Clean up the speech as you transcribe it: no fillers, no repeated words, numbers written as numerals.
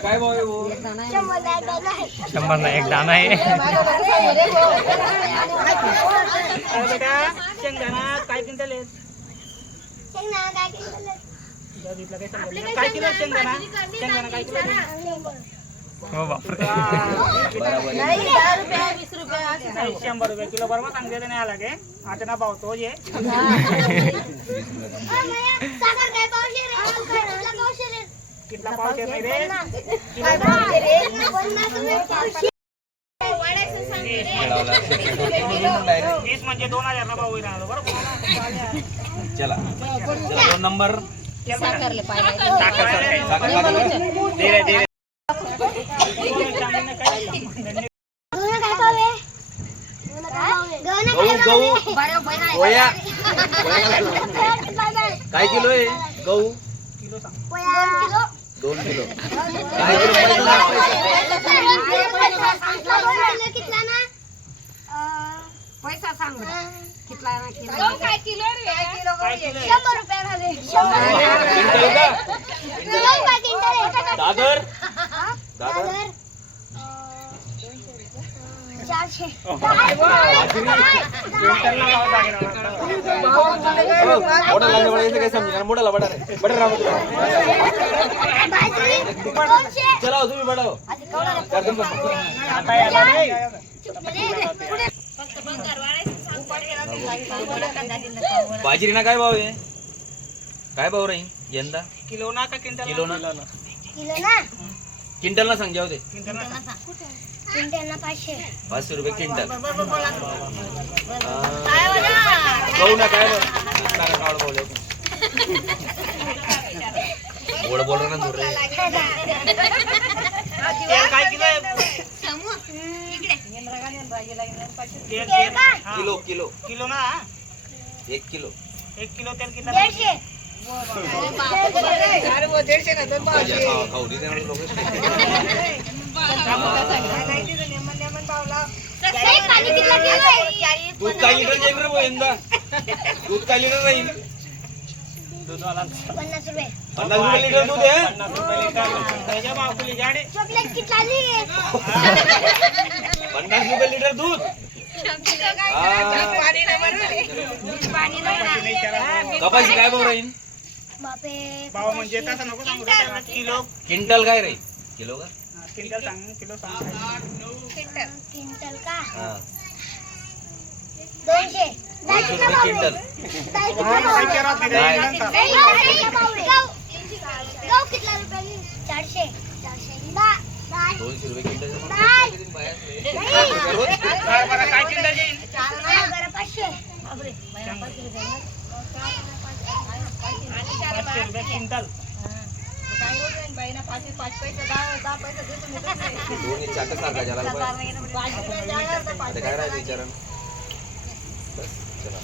काय भाव आहे वो? 100 ना एक दाना आहे. बेटा शेंगदाणा काय क्विंटल आहे? काय किलो शेंगदाणा? शेंगदाणा काय किलो? हो बापरे. 100 रुपये किलो बरोबर सांगते नाही आला के आता ना भाव तो ये कितना पाव रे? वीस म्हणजे 2000 ना भाव होईल बरोबर. चला 2 नंबर साखरले पाहिजे. दे रे. गहू पोया काय किलो आहे गहू? किलो सांग. 2 किलो. पैसा सांग कितला ना किलो. काय किलो आहे? 100 रुपये झाले. दादर 400. मोठा लागले बड़ा काय समजेना मोठाला बड़ा बड़ा राम चलाओ तुम्ही बढ़ाओ. बाजरीना काय भाव आहे? काय भाव राहील यंदा? किलो ना का क्विंटल? किलो ना. क्विंटल ना सांग जाऊ दे. क्विंटल ना 500. 500 रुपये क्विंटल. काय बघा गहू ना काय बोल बोल ना दूर रे. तेल काय किलो आहे? किलो किलो किलो ना 1 किलो. 1 किलो तेल कितना? 150. अरे वो 150 का तो खाऊ दे ना लोक. पाणी किती किलो आहे? दूध काय लिटर जाईल रे वो यंदा? दूध काय लिटर राहील? 50 रुपये. 50 रुपये लिटर दूध आहे. 50 रुपये लिटर. त्याच्या बाकुली गाडी. चॉकलेट किती आली? 50 रुपये लिटर दूध. कपाशी काय भाव राहील? बापे भाव म्हणजे तसं नको सांगू रे. किलो क्विंटल काय राहील? किलो का? क्विंटल सांग. किलो सांग. क्विंटल का? हा 200. 200 रुपये क्विंटल. गहू कितला रुपये? 400. 200 रुपये क्विंटल. काय क्विंटल येईल? 500. 500 रुपये क्विंटल. दोन्ही चाट सारखा झाला. काय राहील विचारण? बस चला.